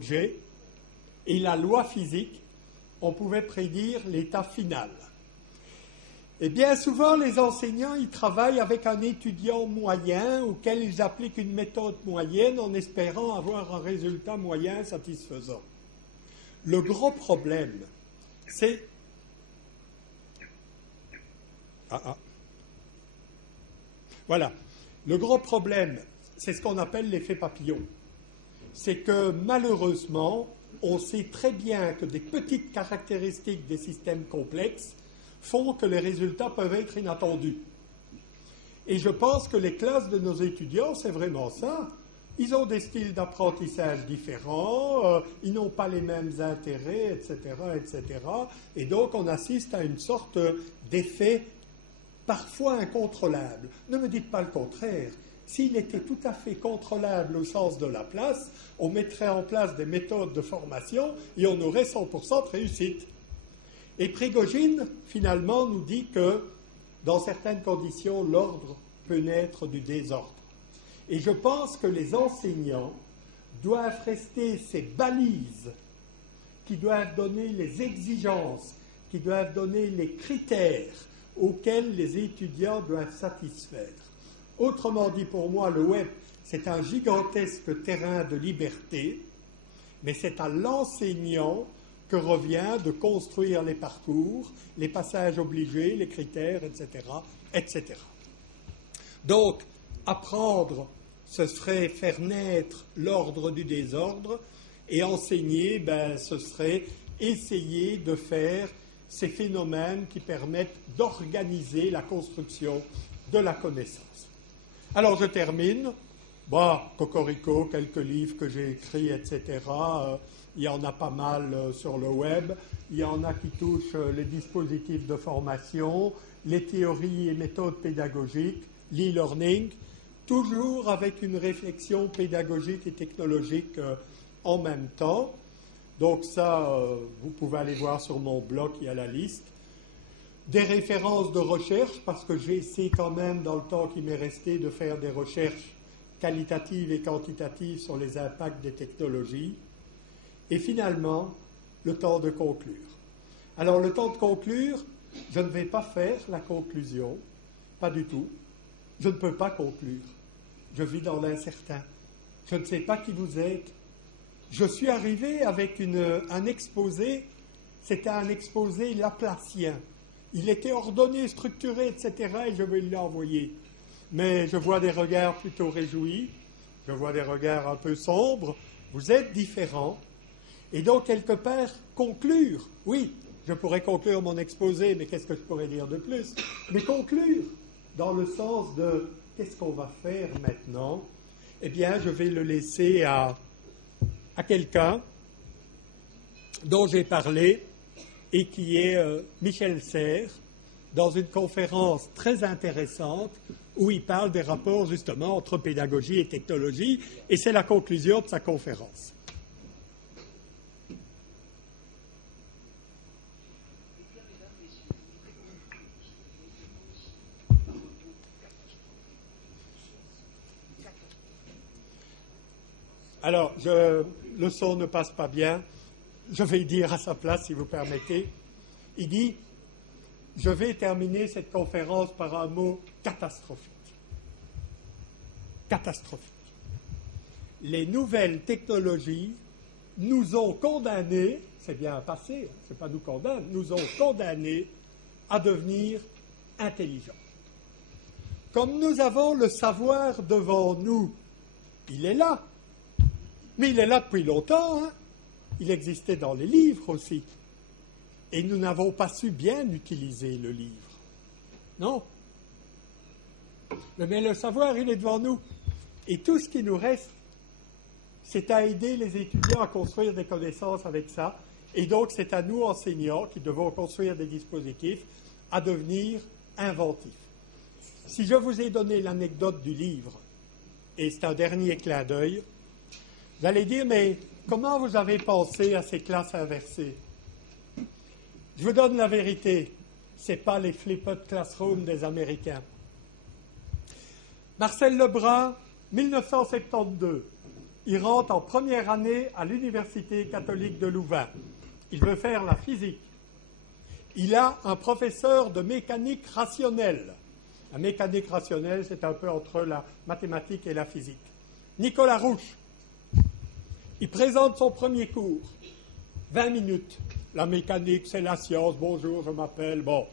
objet et la loi physique, on pouvait prédire l'état final. Et bien souvent, les enseignants, ils travaillent avec un étudiant moyen auquel ils appliquent une méthode moyenne en espérant avoir un résultat moyen satisfaisant. Le gros problème, c'est... Voilà. Le gros problème, c'est ce qu'on appelle l'effet papillon. C'est que malheureusement, on sait très bien que des petites caractéristiques des systèmes complexes font que les résultats peuvent être inattendus. Et je pense que les classes de nos étudiants, c'est vraiment ça. Ils ont des styles d'apprentissage différents, ils n'ont pas les mêmes intérêts, etc., etc. Et donc, on assiste à une sorte d'effet parfois incontrôlable. Ne me dites pas le contraire. S'il était tout à fait contrôlable au sens de Laplace, on mettrait en place des méthodes de formation et on aurait 100% de réussite. Et Prigogine, finalement, nous dit que, dans certaines conditions, l'ordre peut naître du désordre. Et je pense que les enseignants doivent rester ces balises qui doivent donner les exigences, qui doivent donner les critères auxquels les étudiants doivent satisfaire. Autrement dit, pour moi, le web, c'est un gigantesque terrain de liberté, mais c'est à l'enseignant que revient de construire les parcours, les passages obligés, les critères, etc., etc. Donc, apprendre, ce serait faire naître l'ordre du désordre, et enseigner, ce serait essayer de faire ces phénomènes qui permettent d'organiser la construction de la connaissance. Alors, je termine. Cocorico, quelques livres que j'ai écrits, etc. Il y en a pas mal sur le web. Il y en a qui touchent les dispositifs de formation, les théories et méthodes pédagogiques, l'e-learning, toujours avec une réflexion pédagogique et technologique en même temps. Donc ça, vous pouvez aller voir sur mon blog, il y a la liste. Des références de recherche, parce que j'ai essayé quand même, dans le temps qui m'est resté, de faire des recherches qualitatives et quantitatives sur les impacts des technologies. Et finalement, le temps de conclure. Alors, le temps de conclure, je ne vais pas faire la conclusion, pas du tout. Je ne peux pas conclure. Je vis dans l'incertain. Je ne sais pas qui vous êtes. Je suis arrivé avec un exposé, c'était un exposé laplacien. Il était ordonné, structuré, etc., et je vais l'envoyer. Mais je vois des regards plutôt réjouis, je vois des regards un peu sombres. Vous êtes différents. Et donc, quelque part, conclure. Oui, je pourrais conclure mon exposé, mais qu'est-ce que je pourrais dire de plus? Mais conclure, dans le sens de qu'est-ce qu'on va faire maintenant? Eh bien, je vais le laisser à quelqu'un dont j'ai parlé et qui est Michel Serres, dans une conférence très intéressante où il parle des rapports justement entre pédagogie et technologie, et c'est la conclusion de sa conférence. Alors, le son ne passe pas bien. Je vais dire à sa place, si vous permettez. Il dit, je vais terminer cette conférence par un mot catastrophique. Catastrophique. Les nouvelles technologies nous ont condamnés, c'est bien un passé, c'est pas nous condamnent, nous ont condamnés à devenir intelligents. Comme nous avons le savoir devant nous, il est là. Mais il est là depuis longtemps, hein. Il existait dans les livres aussi. Et nous n'avons pas su bien utiliser le livre. Non. Mais le savoir, il est devant nous. Et tout ce qui nous reste, c'est à aider les étudiants à construire des connaissances avec ça. Et donc, c'est à nous, enseignants, qui devons construire des dispositifs, à devenir inventifs. Si je vous ai donné l'anecdote du livre, et c'est un dernier clin d'œil, vous allez dire, mais comment vous avez pensé à ces classes inversées? Je vous donne la vérité, ce n'est pas les flipped classrooms des Américains. Marcel Lebrun, 1972, il rentre en première année à l'Université catholique de Louvain. Il veut faire la physique. Il a un professeur de mécanique rationnelle. La mécanique rationnelle, c'est un peu entre la mathématique et la physique. Nicolas Rouche. Il présente son premier cours. 20 minutes. La mécanique, c'est la science. Bonjour, je m'appelle. Bon.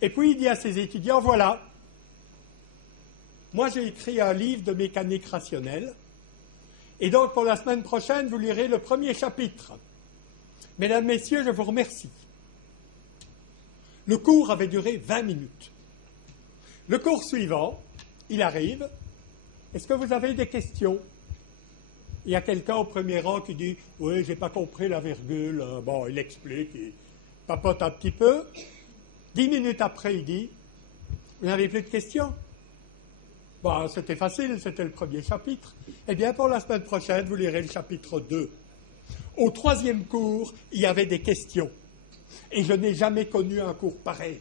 Et puis, il dit à ses étudiants, voilà, moi, j'ai écrit un livre de mécanique rationnelle. Et donc, pour la semaine prochaine, vous lirez le premier chapitre. Mesdames, Messieurs, je vous remercie. Le cours avait duré 20 minutes. Le cours suivant, il arrive. Est-ce que vous avez des questions? Il y a quelqu'un au premier rang qui dit « Oui, je n'ai pas compris la virgule. » Bon, il explique, il papote un petit peu. 10 minutes après, il dit « Vous n'avez plus de questions ?» Bon, c'était facile, c'était le premier chapitre. Eh bien, pour la semaine prochaine, vous lirez le chapitre 2. Au troisième cours, il y avait des questions. Et je n'ai jamais connu un cours pareil.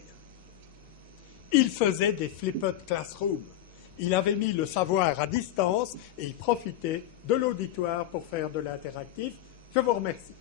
Il faisait des flipped classroom. Il avait mis le savoir à distance et il profitait de l'auditoire pour faire de l'interactif. Je vous remercie.